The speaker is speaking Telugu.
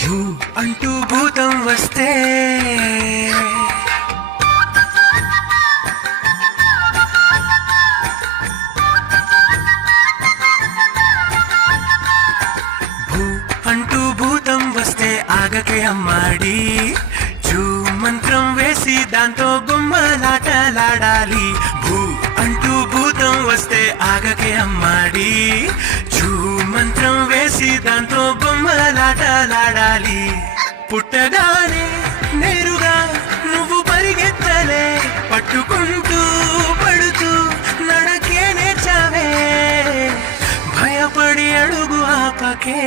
భూ అంటూ భూతం వస్తే భూ అంటూ భూతం వస్తే ఆగకే అమ్మాడి, జూ మంత్రం వేసి దాంతో గుమ్మలాటలాడాలి. భూ అంటూ భూతం వస్తే ఆగకే అమ్మాడి, జూ మంత్రం వేసి దాంతో గుమ్మలాటలాడాలి. పుట్టగానే నేరుగా నువ్వు పరిగెత్తలే, పట్టుకుంటూ పడుతూ నడకే నేర్చావే, భయపడి అడుగు ఆపకే.